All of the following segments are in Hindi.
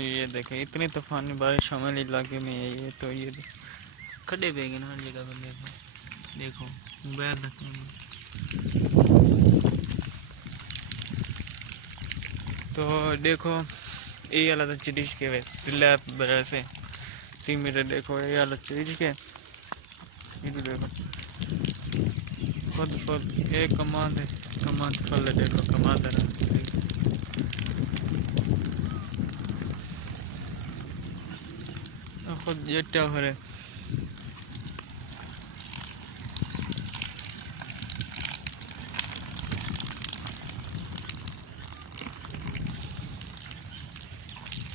ये देखे इतनी तूफानी बारिश हमारे इलाके में है। ये तो ये खड्डे पे गए ना हर जगह पर। देखो देखो बैर तो देखो ये वाला चिड़िश के वे स्लैब बरा से 3 मीटर। देखो ये वाला चिड़िश के इधर देखो खुद खुद एक कमांड फल देखो कमांड है खुद जट्टा हो रहे।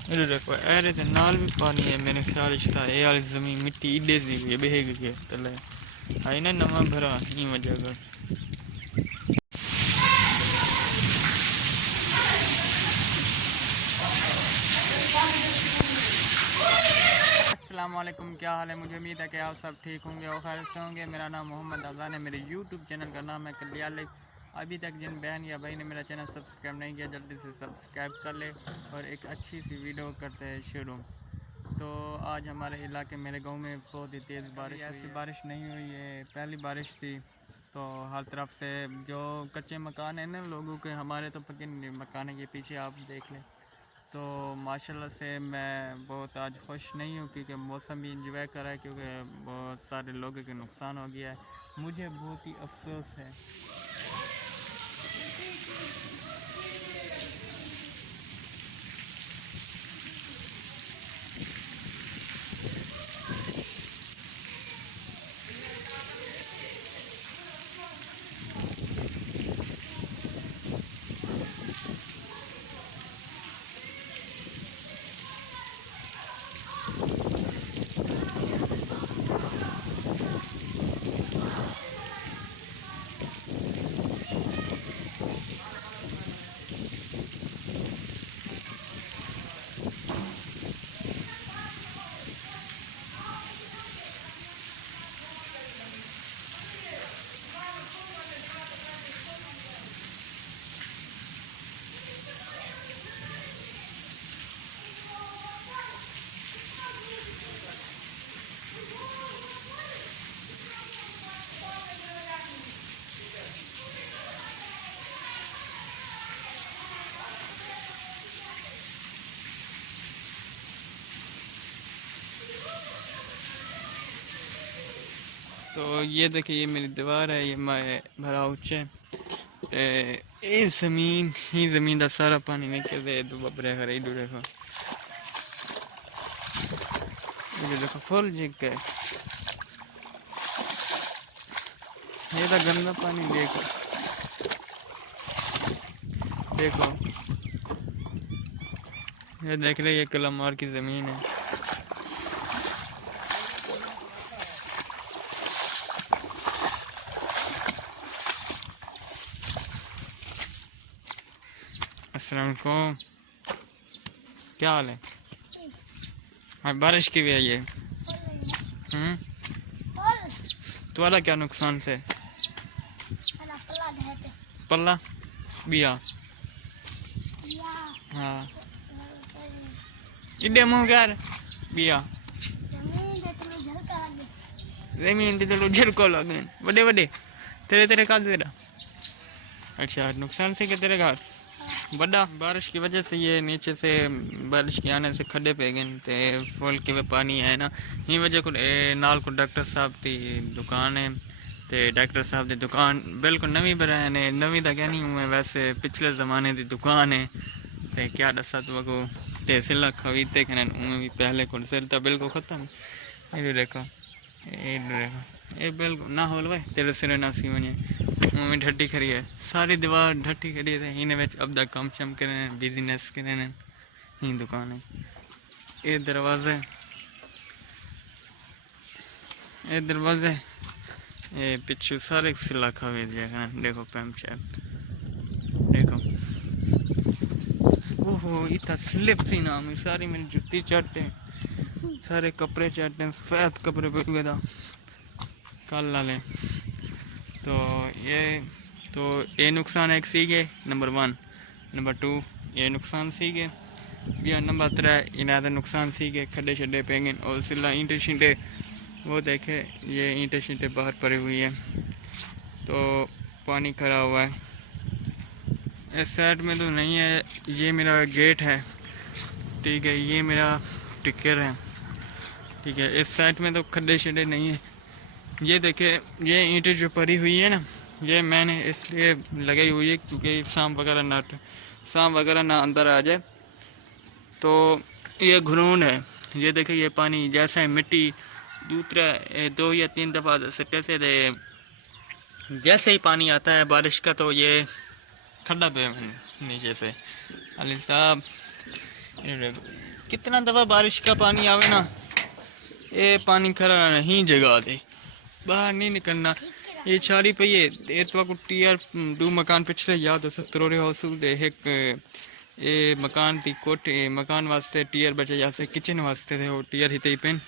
इधर देखो अरे तो नाल भी पानी है। मैंने ख्याल था ये वाली जमीन मिट्टी इडे सी हुई बहेग के तले आई ना नवा भरा नहीं मजा कर। अस्सलामुअलैकुम, क्या हाल है? मुझे उम्मीद है कि आप सब ठीक होंगे और खैर से होंगे। मेरा नाम मोहम्मद अज़ान है। मेरे यूट्यूब चैनल का नाम है कलिया लाइफ। अभी तक जिन बहन या भाई ने मेरा चैनल सब्सक्राइब नहीं किया जल्दी से सब्सक्राइब कर ले और एक अच्छी सी वीडियो करते हैं शुरू। तो आज हमारे इलाके मेरे गांव में बहुत ही तेज़ बारिश, ऐसी बारिश नहीं हुई है, पहली बारिश थी। तो हर तरफ से जो कच्चे मकान हैं ना लोगों के, हमारे तो पक्के मकान के पीछे आप देख लें। तो माशाल्लाह से मैं बहुत आज खुश नहीं हूँ क्योंकि मौसम भी इंजॉय कर रहा है, क्योंकि बहुत सारे लोगों के नुकसान हो गया है। मुझे बहुत ही अफसोस है। तो ये देखिए ये मेरी दीवार है, ये मैं भरा ऊँचे ते ये ज़मीन का सारा पानी निकल दे तो बबरे कर इधर देखो। ये देखो फुल जिग है। ये तो गंदा पानी देखो देखो। ये देख रहे ये कलमार की ज़मीन है। अस्सलाम वालेकुम, क्या हाल है? हाँ बारिश की वजह ये तुम्हारा क्या नुकसान से? पल्ला बिया हाँ इडे मुँह कर बिया जमीन ते चलो झटको लगे बड़े बड़े तेरे का तेरा। अच्छा नुकसान से क्या तेरे घर बड़ा? बारिश की वजह से ये नीचे से बारिश के आने से खड्डे पे गए थे फुल के पानी है ना। ये वजह को नाल को डॉक्टर साहब की दुकान है ते डॉक्टर साहब की दुकान बिल्कुल नवी बनाए ने। नवी तो क्या नहीं हुए वैसे पिछले ज़माने की दुकान है। ते क्या दसा तो को ते सिला खरीदते खने उन्हें भी पहले को सिल था बिल्कुल ख़त्म। ये देखो ये बिल्कुल ना हो भाई तेरे सिरे ना सी वने में ढट्टी खड़ी है, सारी दीवार ढट्टी खड़ी है। इन्हें में अब तक काम शम करें बिजनेस करें ही दुकान है। ये दरवाजे ये पिछू सारे सिला खावे दिया। देखो पैम्प शैप देखो। ओहो इतना स्लिप थी ना मेरी सारी मेरी जुत्ती चाटे सारे कपड़े चाटे सफ़ेद कपड़े पे गया कल लाले। तो ये नुकसान एक सी गए नंबर 1। नंबर 2 ये नुकसान सी गए या नंबर 3 इन्हें नुकसान सी के खड्डे शड्डे पेंगे और सिला ईंटें शींटे वो देखे ये ईंटें शींटे बाहर पड़ी हुई है तो पानी खड़ा हुआ है। इस साइड में तो नहीं है, ये मेरा गेट है, ठीक है, ये मेरा टिकर है, ठीक है। इस साइड में तो खड्डे शड्डे नहीं है। ये देखे ये ईंटें जो पड़ी हुई है ना, ये मैंने इसलिए लगाई हुई है क्योंकि सांप वगैरह ना अंदर आ जाए। तो ये घुनून है, ये देखे ये पानी जैसा है मिट्टी दूसरा 2 या 3 दफ़ा कैसे दे जैसे ही पानी आता है बारिश का तो ये खड्डा पे नीचे से। अली साहब कितना दफ़ा बारिश का पानी आवे ना ये पानी खरा नहीं जगा दे, बाहर नहीं निकलना। ये चारी पे ये तो को टीआर 2 मकान पिछले याद हो सत्तरोरे हौसूल दे एक ये मकान थी कोठे मकान वास्ते टीआर बचे जैसे किचन वास्ते थे वो टीआर हिते ही पेन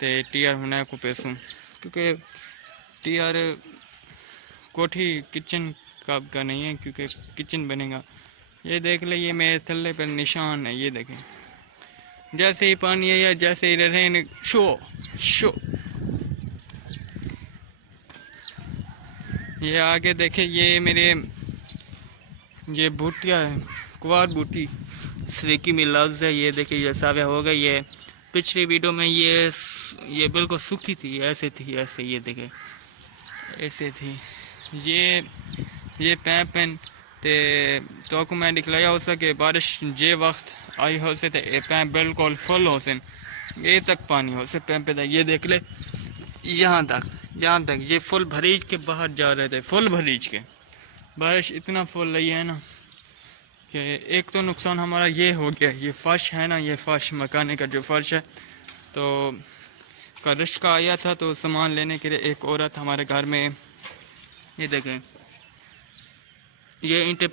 ते टीआर होना को पैसों क्योंकि टीआर कोठी किचन का नहीं है क्योंकि किचन बनेगा। ये देख ले ये मेरे थल्ले पर निशान है, ये देखें जैसे ही पानी है या जैसे ही रहे शो ये आगे देखे ये मेरे ये बूटिया है कुवार बूटी सरीकी में लफ्ज़ है। ये देखे ये साबिया हो गई। ये पिछली वीडियो में ये बिल्कुल सूखी थी, ऐसे ये देखे ऐसे थी। ये पैन तो को मैं दिखलाया हो सके बारिश जे वक्त आई हो से ये पैप बिल्कुल फुल हो से ये तक पानी हो से पैप पे ये देख ले यहाँ तक ये फुल भरीज के बाहर जा रहे थे, फुल भरीज के। बारिश इतना फुल रही है ना कि एक तो नुकसान हमारा ये हो गया, ये फर्श है ना, ये फर्श मकाने का जो फर्श है तो का रिश्का आया था तो सामान लेने के लिए एक औरत हमारे घर में ये देखें ये ईंटे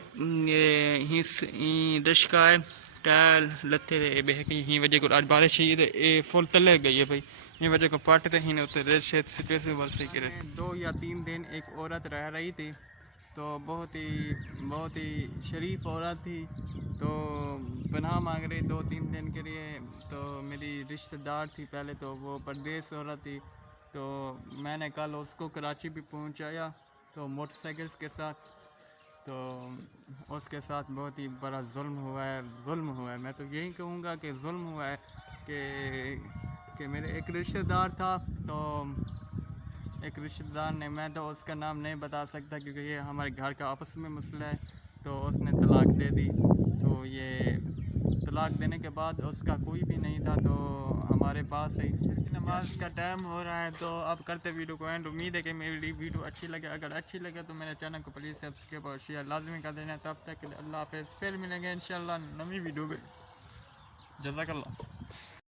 ये रिश्का है टायल लथे ही वजह को आज बारिश ये फुल तले गई है भाई ये वजह को पाटते ही नहीं उतरे सिचुएशन वर्षे के 2 या 3 दिन एक औरत रह रही थी तो बहुत ही शरीफ औरत थी तो पनाह मांग रही 2-3 दिन के लिए। तो मेरी रिश्तेदार थी पहले तो वो परदेश औरत थी तो मैंने कल उसको कराची भी पहुंचाया तो मोटरसाइकिल के साथ तो उसके साथ बहुत ही बड़ा जुल्म हुआ है। मैं तो यही कहूँगा कि जुल्म हुआ है कि मेरे एक रिश्तेदार था तो एक रिश्तेदार ने मैं तो उसका नाम नहीं बता सकता क्योंकि ये हमारे घर का आपस में मसला है तो उसने तलाक दे दी। तो ये तलाक देने के बाद उसका कोई भी नहीं था तो हमारे पास ही नमाज का टाइम हो रहा है तो अब करते वीडियो को एंड। उम्मीद है कि मेरी वीडियो अच्छी लगे, अगर अच्छी लगे तो मेरे चैनल को प्लीज़ सब्सक्राइब और शेयर लाजमी कर देना। तब तक अल्लाह हाफ़िज़, फिर मिलेंगे इंशाल्लाह नवी वीडियो में। जज़ाकल्लाह।